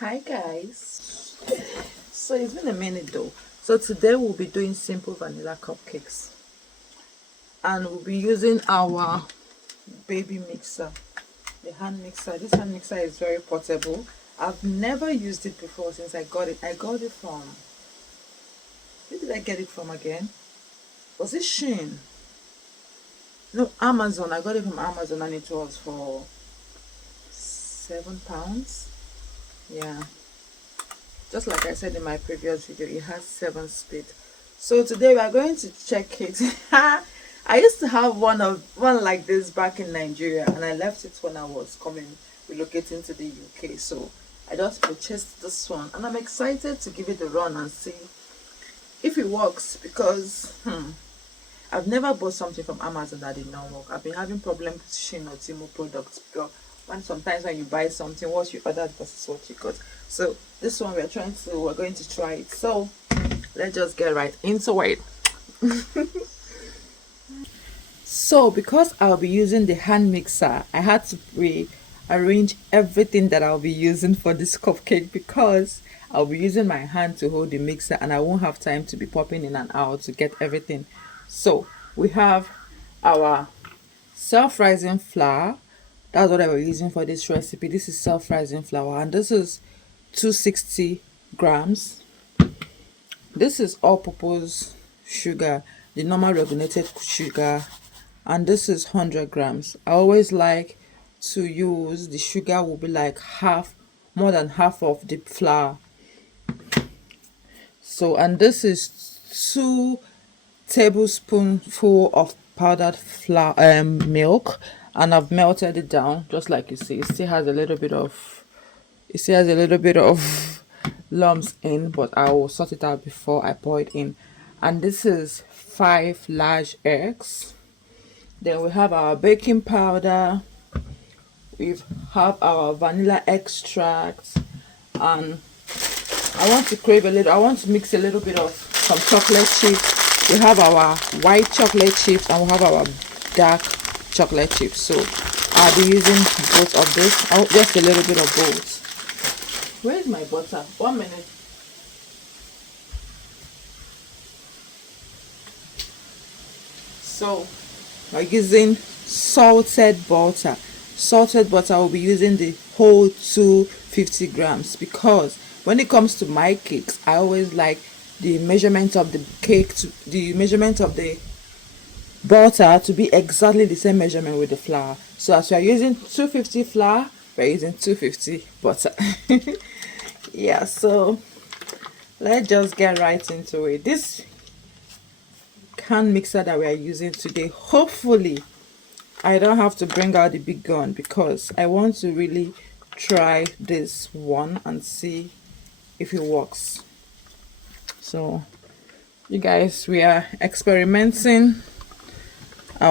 Hi guys. So it's been a minute though. So today we'll be doing simple vanilla cupcakes and we'll be using our baby mixer, the hand mixer. This hand mixer is very portable. I've never used it before since I got it. I got it from, where did I get it from again? Was it Shein? No, Amazon. I got it from Amazon and it was for £7. Yeah. Just like I said in my previous video, it has 7 speed. So today we are going to check it. I used to have one like this back in Nigeria, and I left it when I was relocating to the UK. So I just purchased this one, and I'm excited to give it a run and see if it works, because I've never bought something from Amazon that did not work. I've been having problems with Shein or Temu products because sometimes when you buy something, what you ordered versus what you got. So this one we're going to try it. So let's just get right into it. So because I'll be using the hand mixer, I had to rearrange everything that I'll be using for this cupcake, because I'll be using my hand to hold the mixer and I won't have time to be popping in and out to get everything. So we have our self-rising flour. That's what I was using for this recipe. This is self-rising flour, and this is 260 grams. This is all-purpose sugar, the normal regulated sugar, and this is 100 grams. I always like to use the sugar will be like more than half of the flour. So, and this is 2 tablespoonful of powdered flour milk, and I've melted it down just like you see. It still has a little bit of lumps in, but I will sort it out before I pour it in. And this is 5 large eggs. Then we have our baking powder, we have our vanilla extract, and I want to mix a little bit of some chocolate chips. We have our white chocolate chips and we have our dark chocolate chips. So I'll be using both of this. Just a little bit of both. Where is my butter? 1 minute. So we're using salted butter. Salted butter, I'll be using the whole 250 grams, because when it comes to my cakes, I always like the measurement of the butter to be exactly the same measurement with the flour. So as we are using 250 flour, we're using 250 butter. Yeah, so let's just get right into it. This hand mixer that we are using today, hopefully I don't have to bring out the big gun, because I want to really try this one and see if it works. So you guys, we are experimenting we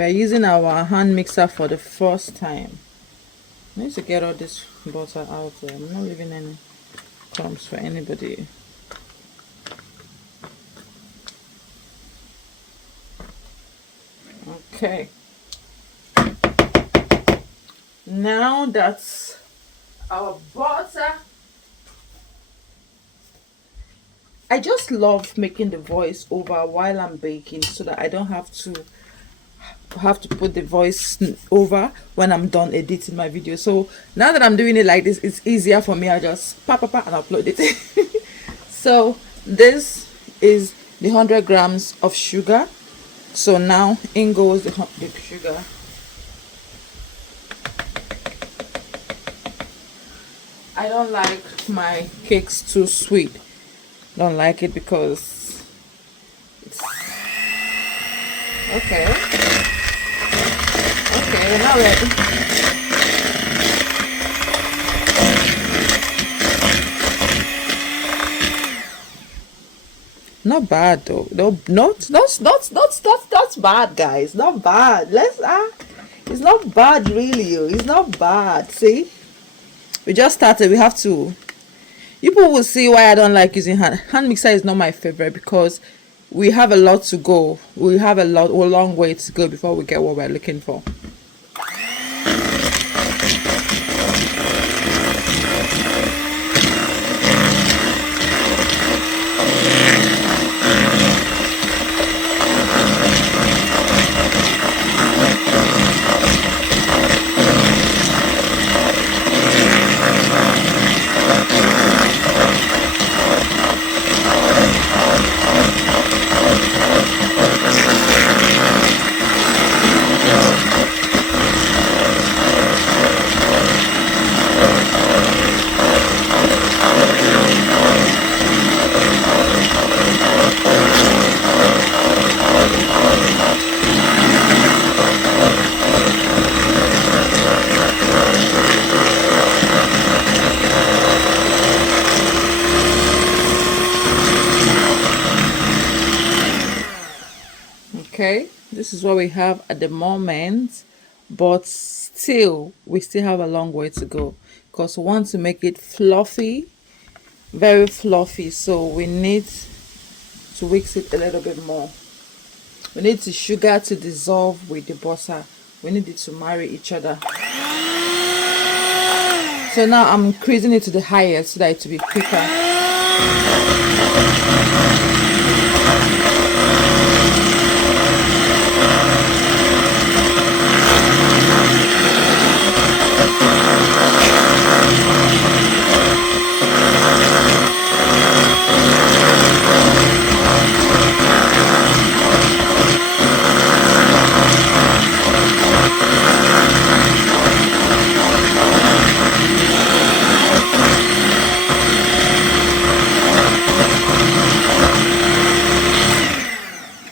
are using our hand mixer for the first time. I need to get all this butter out there. I'm not leaving any crumbs for anybody. Okay, now that's our butter. I just love making the voice over while I'm baking, so that I don't have to put the voice over when I'm done editing my video. So now that I'm doing it like this, it's easier for me. I just and upload it. So this is the 100 grams of sugar. So now in goes the sugar. I don't like my cakes too sweet. Don't like it because it's okay. Okay, we're not ready. Not bad though. No, not bad, guys. Not bad. It's not bad really. It's not bad. See, we just started. We have to. People will see why I don't like using hand mixer. Is not my favorite, because we have a lot to go. We have a long way to go before we get what we're looking for. this is what we have at the moment, but still we still have a long way to go because we want to make it fluffy, very fluffy. So we need to mix it a little bit more. We need the sugar to dissolve with the butter. We need it to marry each other. So now I'm increasing it to the highest so that it will be quicker.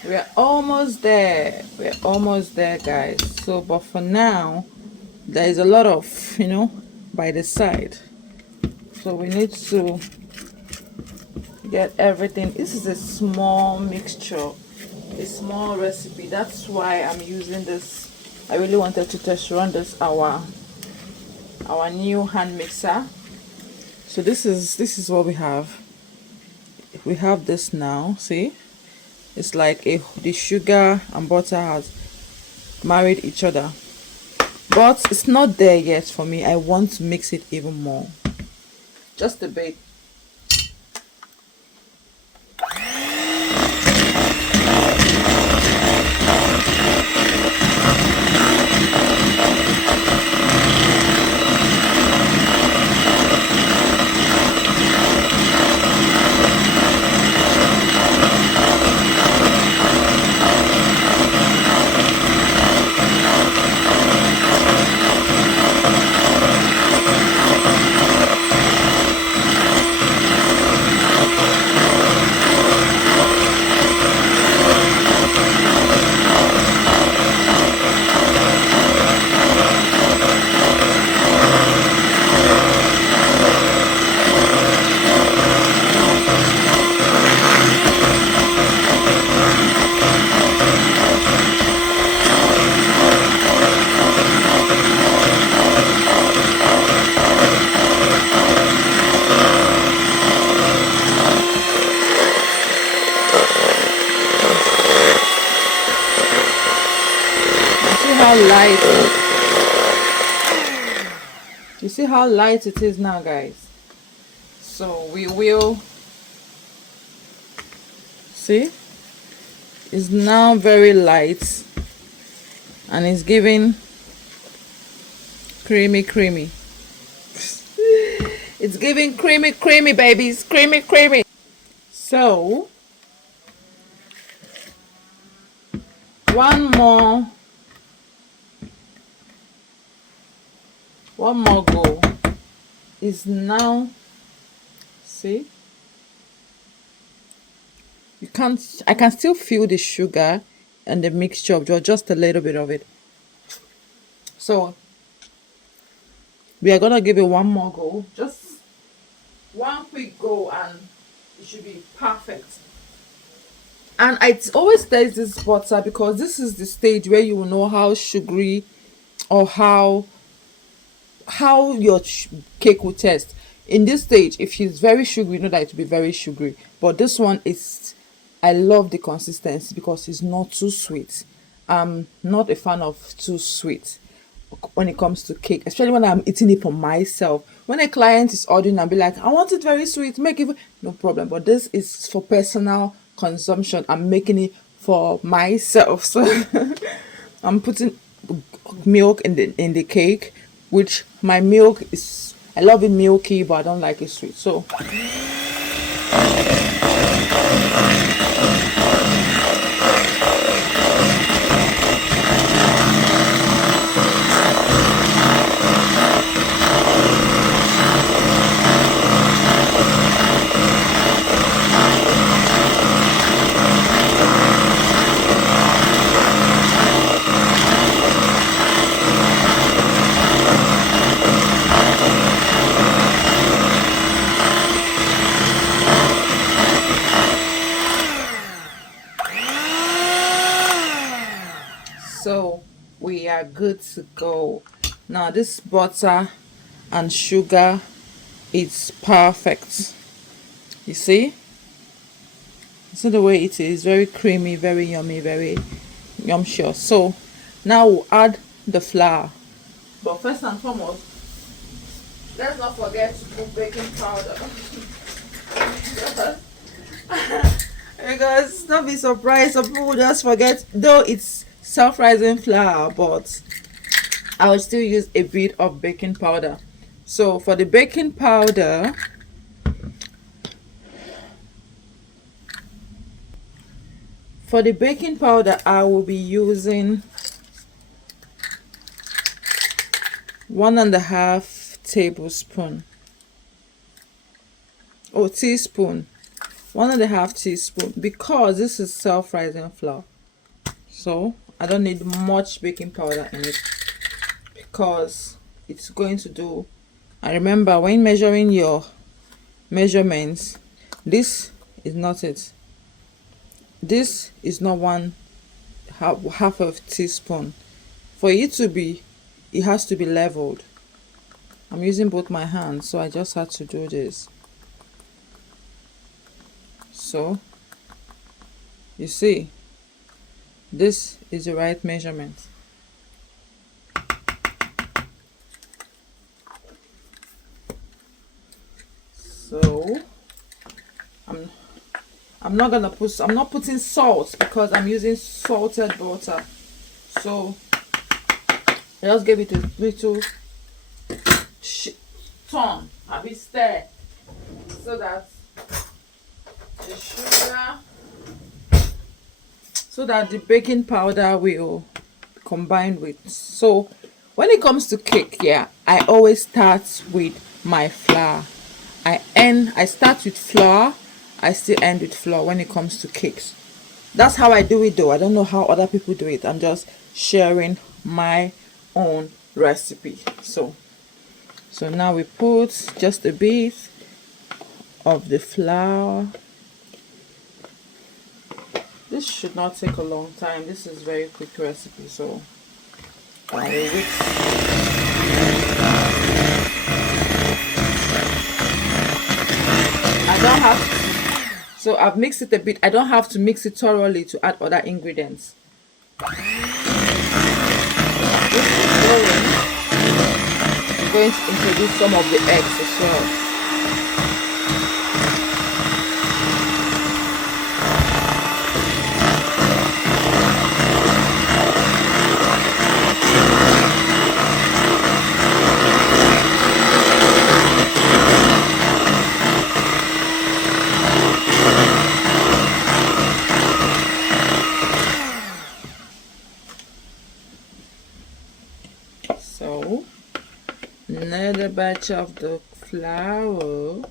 We're almost there. We're almost there, guys. So, but for now, there is a lot of, by the side. So we need to get everything. This is a small mixture, a small recipe. That's why I'm using this. I really wanted to test run this our new hand mixer. So this is what we have. We have this now. See, it's like the sugar and butter has married each other, but it's not there yet for me. I want to mix it even more, just a bit. How light you see how light it is now, guys. So we will see it's now very light and it's giving creamy. It's giving creamy, babies, creamy. So one more go is now, see, I can still feel the sugar and the mixture of just a little bit of it. So we are gonna give it one more go, just one quick go, and it should be perfect. And I always taste this butter because this is the stage where you will know how sugary or how your cake will taste. In this stage, if it's very sugary, you know that it will be very sugary. But this one is, I love the consistency because it's not too sweet. I'm not a fan of too sweet when it comes to cake, especially when I'm eating it for myself. When a client is ordering, I'll be like, I want it very sweet, make it, no problem. But this is for personal consumption. I'm making it for myself. So I'm putting milk in the cake, which my milk is, I love it milky, but I don't like it sweet. So are good to go. Now this butter and sugar is perfect. You see the way it is, very creamy, very yummy, very yumptious. So now we'll add the flour, but first and foremost, let's not forget to put baking powder. Because don't be surprised, some people just forget, though it's self-rising flour, but I will still use a bit of baking powder. So for the baking powder, I will be using 1.5 tablespoon or teaspoon, 1.5 teaspoon, because this is self-rising flour, so I don't need much baking powder in it, because it's going to do. And remember, when measuring your measurements, this is not it. This is not half of teaspoon. For it to be, it has to be leveled. I'm using both my hands, so I just had to do this. So you see, this is the right measurement. So I'm not putting salt, because I'm using salted butter. So I just give it a little turn, a bit stir, so that the sugar, so that the baking powder will combine with. So when it comes to cake, yeah, I always start with my flour. I start with flour, I still end with flour when it comes to cakes. That's how I do it, though. I don't know how other people do it. I'm just sharing my own recipe. So now we put just a bit of the flour. This should not take a long time. This is very quick recipe, so I will whisk. I don't have to, so I've mixed it a bit. I don't have to mix it thoroughly to add other ingredients. This is going. I'm going to introduce some of the eggs as well. So another batch of the flour.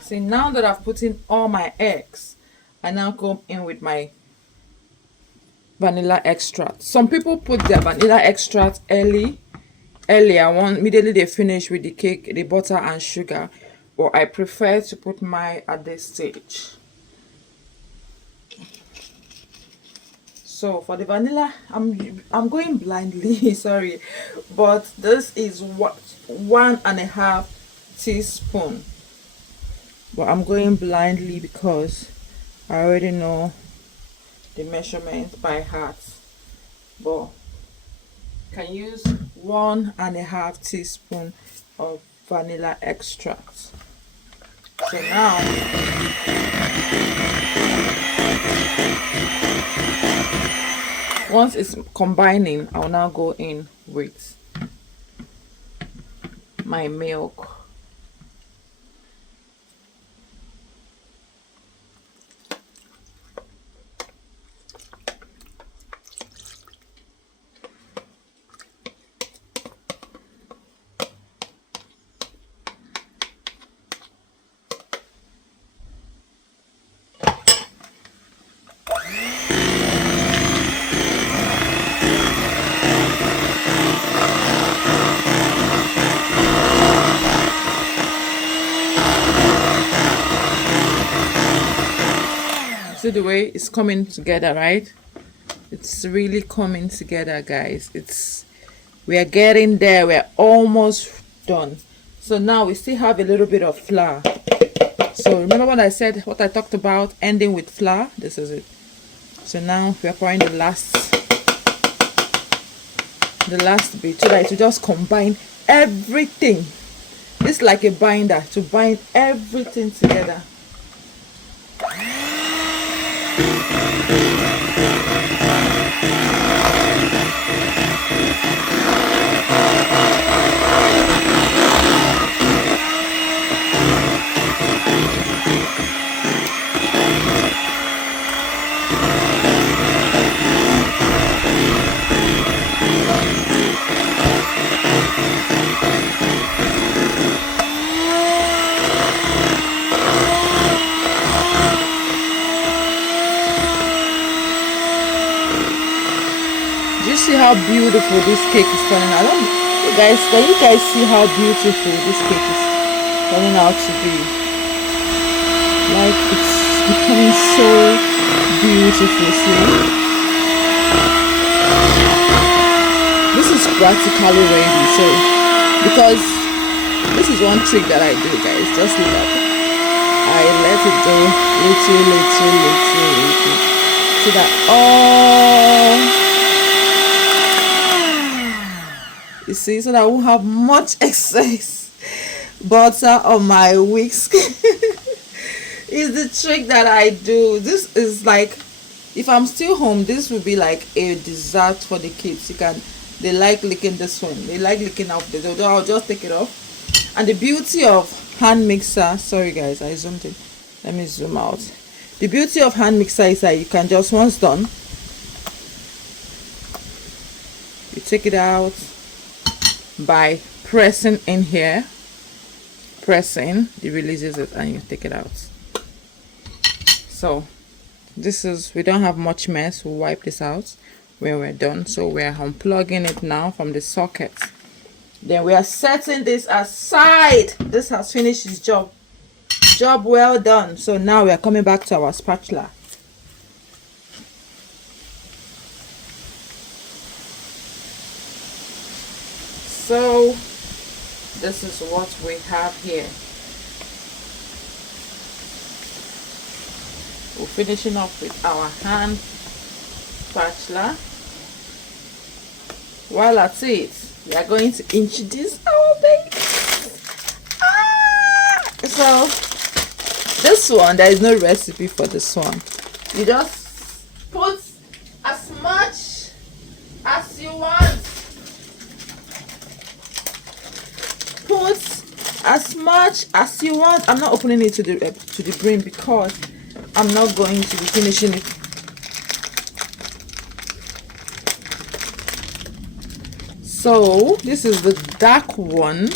See, now that I've put in all my eggs, I now go in with my vanilla extract. Some people put their vanilla extract earlier, immediately they finish with the cake, the butter and sugar, but I prefer to put mine at this stage. So for the vanilla, I'm going blindly, sorry, but this is what 1.5 teaspoon. But I'm going blindly because I already know the measurement by heart. But can use 1.5 teaspoon of vanilla extract. So now once it's combining, I'll now go in with my milk. See the way it's coming together, right? It's really coming together, guys. We are getting there. We're almost done. So now we still have a little bit of flour. So remember what I said, what I talked about, ending with flour? This is it. So now we are pouring the last bit so that it will just combine everything. It's like a binder to bind everything together. Do you see how beautiful this cake is turning out? Can you guys see how beautiful this cake is turning out to be? Like, it's becoming so beautiful. See, this is practically ready. So because this is one trick that I do, guys, just look at it. I let it go little so that all, you see, so that I won't have much excess butter on my whisk. Is the trick that I do. This is like, if I'm still home, this will be like a dessert for the kids. They like licking this one. They like licking off this. I'll just take it off. And the beauty of hand mixer, sorry guys, I zoomed in. Let me zoom out. The beauty of hand mixer is that you can just, once done, you take it out by pressing in here, it releases it and you take it out. So this is, we don't have much mess. We'll wipe this out when we're done. So we're unplugging it now from the socket. Then we are setting this aside. This has finished its job well done. So now we are coming back to our spatula. So this is what we have here. We're finishing off with our hand spatula. While at it, we are going to introduce our baby. So this one, there is no recipe for this one. You just put as much as you want. Put as much as you want. I'm not opening it to the brim because I'm not going to be finishing it. So this is the dark one.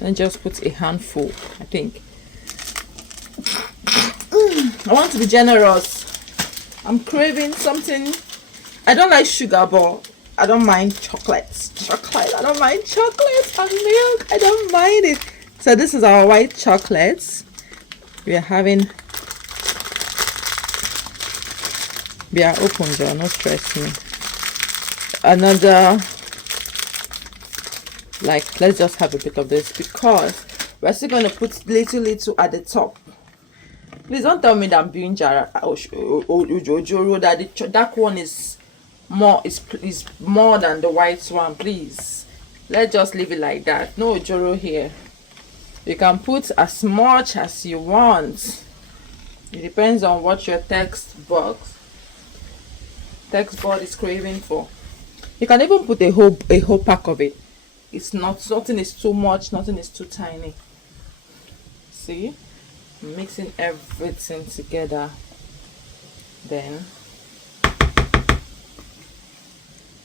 And just put a handful, I think. I want to be generous. I'm craving something. I don't like sugar, but I don't mind chocolates. I don't mind chocolates and milk. I don't mind it. So this is our white chocolates. We are having. We are open, Joe. No stress me. Another. Like, let's just have a bit of this because we're still going to put little at the top. Please don't tell me that I'm doing Jara Ojoro, that the dark one is more than the white one. Please, let's just leave it like that. No Ojoro here. You can put as much as you want. It depends on what your text board is craving for. You can even put a whole pack of it. It's not, nothing is too much, nothing is too tiny. See, mixing everything together. Then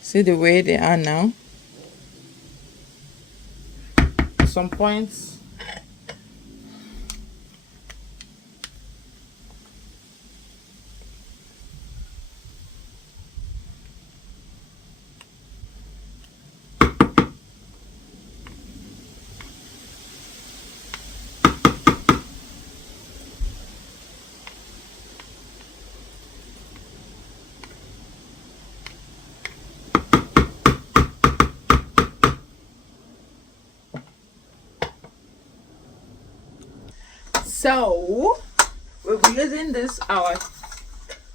see the way they are now. At some points So we'll be using this our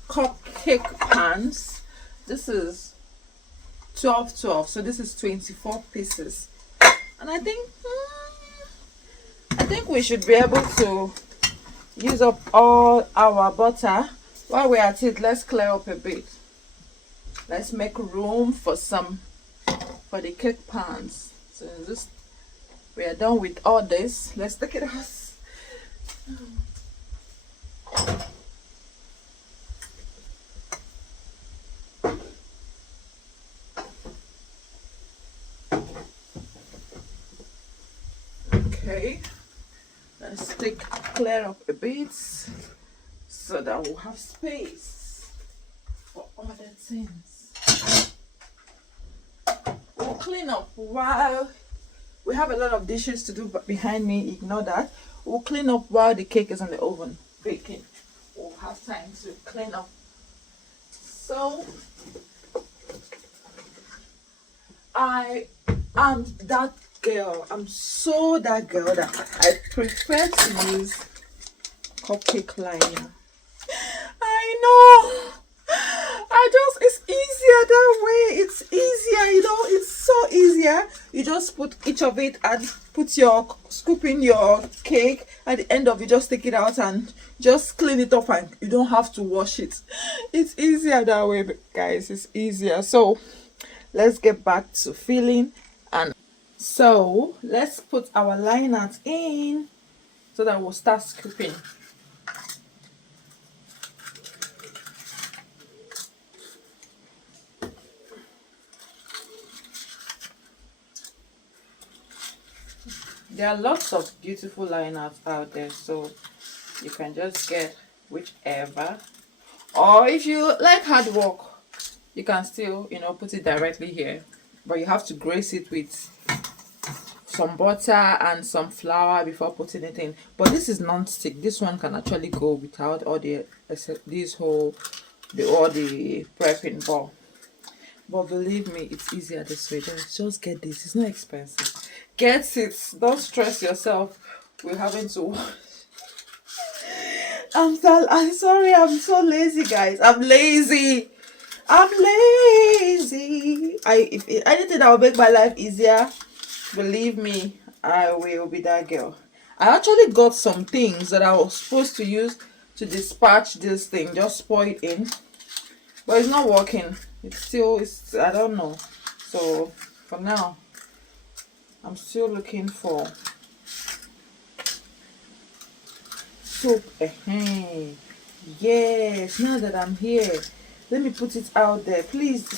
cupcake pans. This is 12, so this is 24 pieces, and I think we should be able to use up all our butter. While we're at it, let's clear up a bit. Let's make room for for the cake pans. So this, we are done with all this. Let's take it out. Okay, let's clear up a bit so that we'll have space for other things. We'll clean up while we have a lot of dishes to do behind me. Ignore that. We'll clean up while the cake is in the oven baking. We'll have time to clean up. So I am that girl. I'm so that girl that I prefer to use cupcake liner. I know. It's easier that way. It's easier, it's so easier. You just put each of it and scoop in your cake. At the end of it, just take it out and just clean it up, and you don't have to wash it. It's easier that way, guys. It's easier. So let's get back to filling. And so let's put our liners in so that we'll start scooping. There are lots of beautiful liners out there, so you can just get whichever. Or if you like hard work, you can still, put it directly here. But you have to grace it with some butter and some flour before putting it in. But this is non-stick. This one can actually go without all the all the prepping. But believe me, it's easier this way. Just get this. It's not expensive. Get it. Don't stress yourself with having to. I'm sorry. I'm so lazy, guys. I'm lazy. If anything that will make my life easier, believe me, I will be that girl. I actually got some things that I was supposed to use to dispatch this thing. Just pour it in, but it's not working. I don't know. So for now, I'm still looking for soap. Yes, now that I'm here, let me put it out there, please.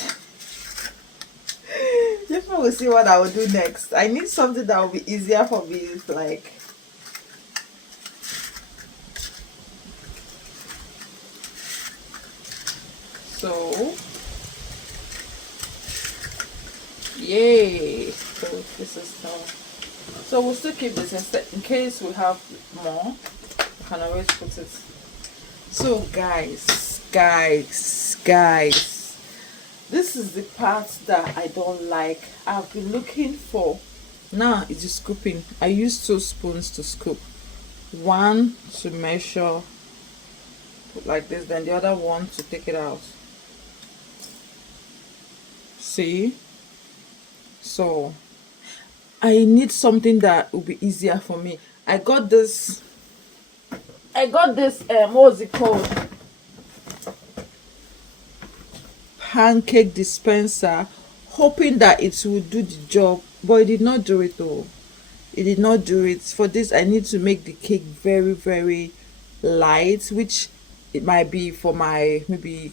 Let me see what I will do next. I need something that will be easier for me. Like, so yay. So this is how. So we'll still keep this in case we have more. We can always put it. So guys, this is the part that I don't like. I've been looking for. Now it's the scooping. I use 2 spoons to scoop. One to measure, put like this, then the other one to take it out. See? So I need something that will be easier for me. I got this what's it called? Pancake dispenser, hoping that it would do the job, but it did not do it though. It did not do it. For this, I need to make the cake very, very light, which it might be for my, maybe,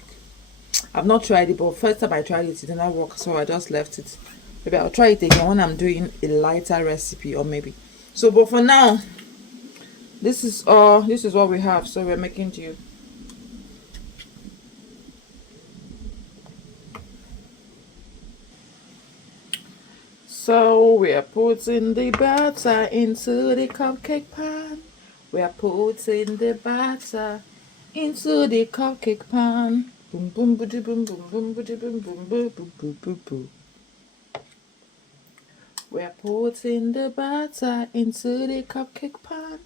I've not tried it, but first time I tried it, it did not work, so I just left it. Maybe I'll try it again when I'm doing a lighter recipe, or maybe. So, but for now, this is what we have. So we're making do. So we are putting the batter into the cupcake pan. We are putting the batter into the cupcake pan. Boom boom boom boom boom boom boom boom boom boom boom boom boom. We are putting the batter into the cupcake pan.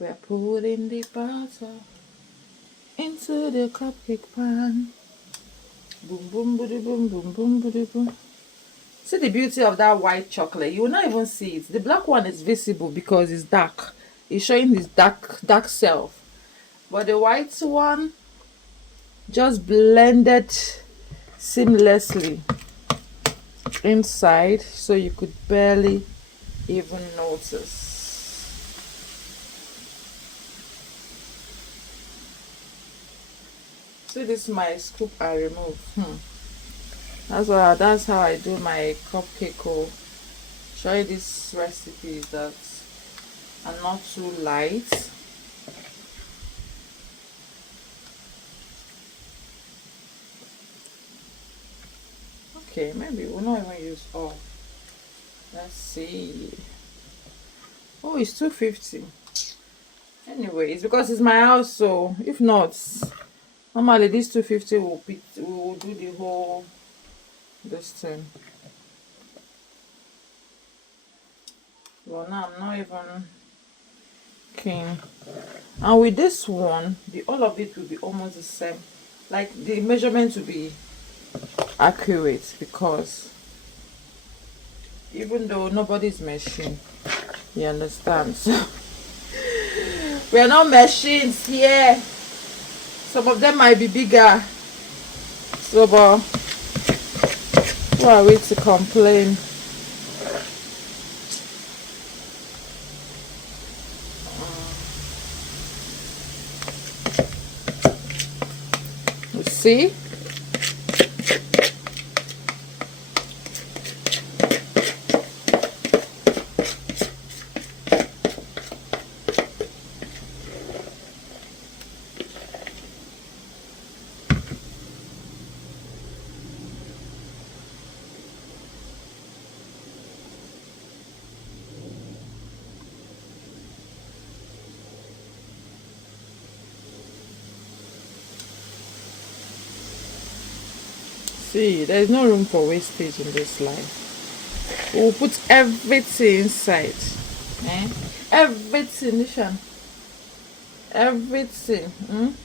We're putting the butter into the cupcake pan. Boom, boom, boom, boom, boom, boom, boom, boom. See the beauty of that white chocolate. You will not even see it. The black one is visible because it's dark. It's showing his dark self. But the white one just blended seamlessly inside, so you could barely even notice. See, this is my scoop I remove. That's how I do my cupcake. Oh, show you these recipes that are not too light. Okay, maybe we'll not even use all. Let's see. Oh, it's 250. Anyway, it's because it's my house, so if not, normally this 250 will do the whole this thing. Well, now I'm not even keen. And with this one, all of it will be almost the same. Like the measurement will be accurate, because even though nobody's machine, you understand. So we are not machines here. Some of them might be bigger. So, but who are we to complain? You see? See, there's no room for wastage in this life. We'll put everything inside. Everything, Nishan. Everything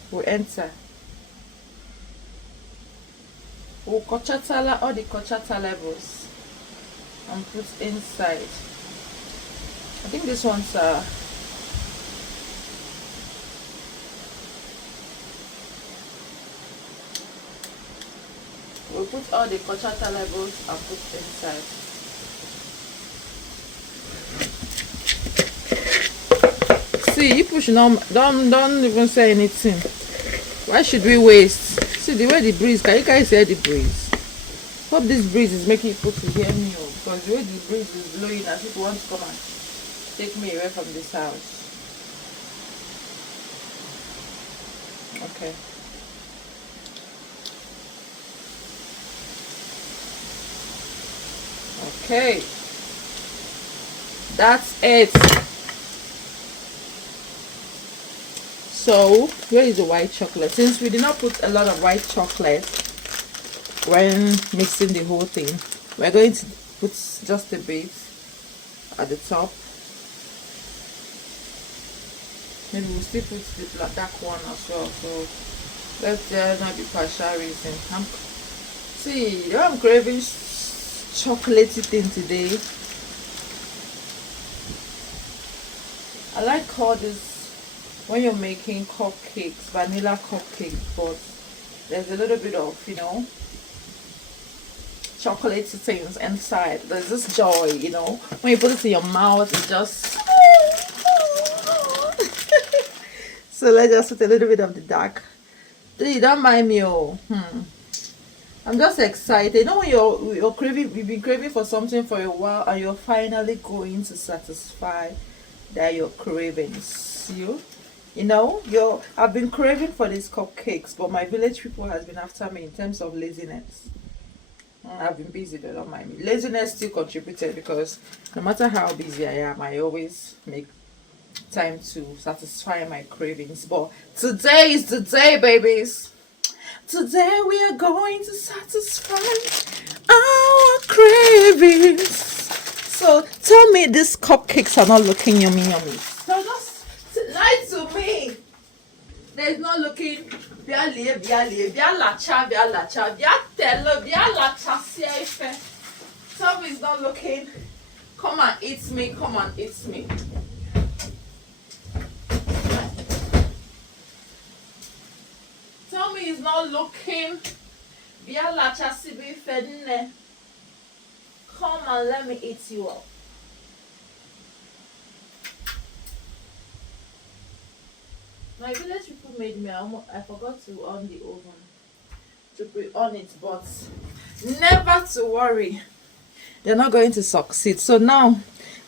will enter. We'll kochatala all the kochata levels and put inside. I think this one's we'll put all the kochata levels and put inside. See, you push now. Don't even say anything. Why should we waste? See the way the breeze. Can you guys hear the breeze? Hope this breeze is making people to hear me, because the way the breeze is blowing, as if it wants to come and take me away from this house. Okay. Okay. That's it. So, where is the white chocolate? Since we did not put a lot of white chocolate when mixing the whole thing, we're going to put just a bit at the top. Maybe we'll still put the dark one as well. So, let there not be partial reason. See, the way I'm craving chocolatey thing today. I like all this. When you're making cupcakes, vanilla cupcakes, but there's a little bit of, chocolatey things inside. There's this joy, when you put it in your mouth, it just so let's just put a little bit of the dark. You don't mind me. I'm just excited. When you're craving, you've been craving for something for a while, and you're finally going to satisfy your cravings. I've been craving for these cupcakes, but my village people has been after me in terms of laziness. I've been busy, they don't mind me. Laziness still contributed, because no matter how busy I am, I always make time to satisfy my cravings. But today is the day, babies. Today we are going to satisfy our cravings. So tell me these cupcakes are not looking yummy. So just now Lie to me. There's not looking. Bia lacha, bia tell, bia lacha, see. Tom is not looking. Come and eat me. Come and eat me. Tommy is not looking. Bia lacha, sibi fedine. Come and let me eat you up. My village people made me. I forgot to on the oven to put on it, but never to worry. You're not going to succeed. So now,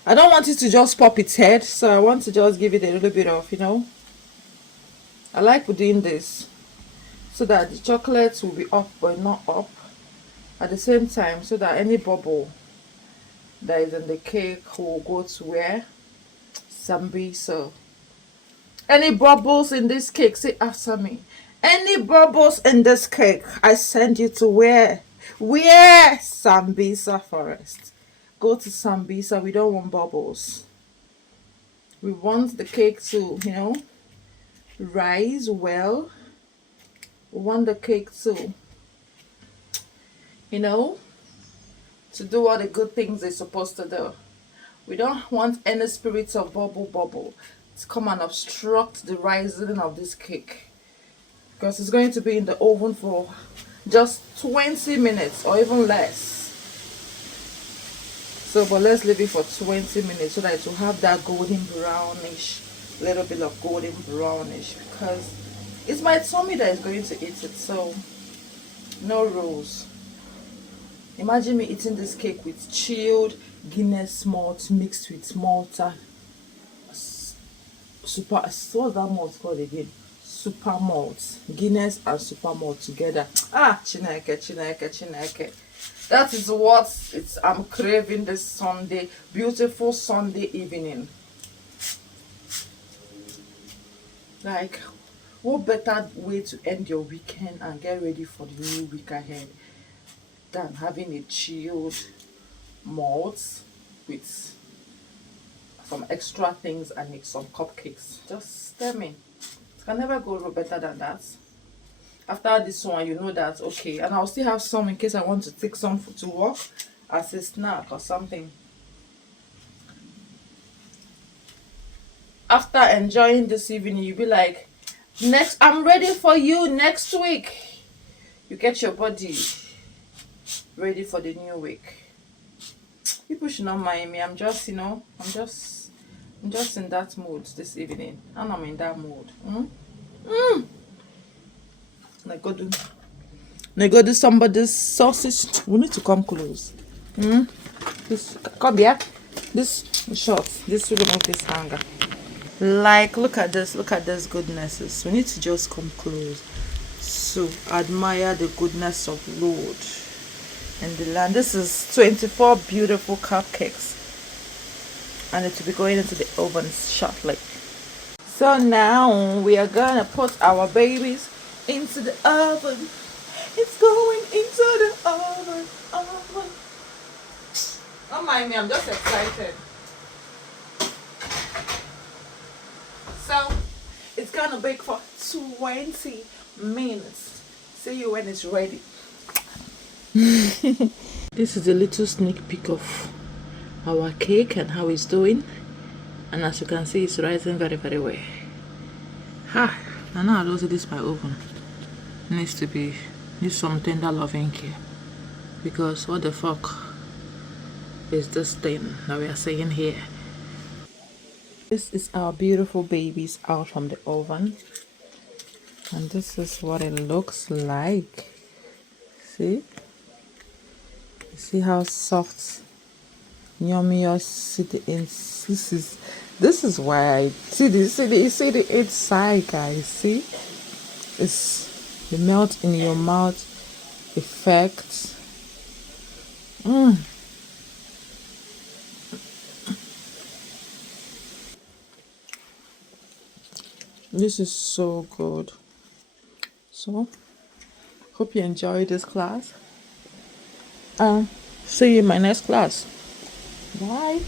I don't want it to just pop its head. So I want to just give it a little bit of, I like doing this so that the chocolate will be up but not up at the same time, so that any bubble that is in the cake will go to where? Sambisa. Any bubbles in this cake, say after me. Any bubbles in this cake, I send you to where? Where? Sambisa Forest. Go to Sambisa. We don't want bubbles. We want the cake to, rise well. We want the cake to, to do all the good things it's supposed to do. We don't want any spirits of bubble to come and obstruct the rising of this cake, because it's going to be in the oven for just 20 minutes or even less. So, but let's leave it for 20 minutes so that it will have that golden brownish, little bit of golden brownish, because it's my tummy that is going to eat it. So, no rules. Imagine me eating this cake with chilled Guinness malt mixed with Malta. What's that malt called again? Super malt. Guinness and super malt together. Chineke. That is what I'm craving this Sunday. Beautiful Sunday evening. Like, what better way to end your weekend and get ready for the new week ahead than having a chilled malt with some extra things and make some cupcakes. Just stir me. It can never go better than that. After this one, you know that, okay, and I'll still have some in case I want to take some to work as a snack or something. After enjoying this evening, you'll be like, I'm ready for you next week. You get your body ready for the new week. People should not mind me. I'm just in that mood this evening, and I'm in that mood. Now go do somebody's sausage. We need to come close. This come here. This short. This will remove this hanger. Like, look at this goodnesses. We need to just come close to admire the goodness of Lord in the land. This is 24 beautiful cupcakes, and it will be going into the oven shortly. So now we are gonna put our babies into the oven. It's going into the oven. Don't mind me, I'm just excited. So it's gonna bake for 20 minutes. See you when it's ready. This is a little sneak peek of our cake and how it's doing. And as you can see, it's rising very, very well. I know I'll also this my oven. Needs some tender loving care. Because what the fuck is this thing that we are saying here? This is our beautiful babies out from the oven. And this is what it looks like. See? See how soft, yummy, this is why I see the inside, guys. See, it's the melt in your mouth effect. This is so good. So hope you enjoyed this class. See you in my next class. Bye.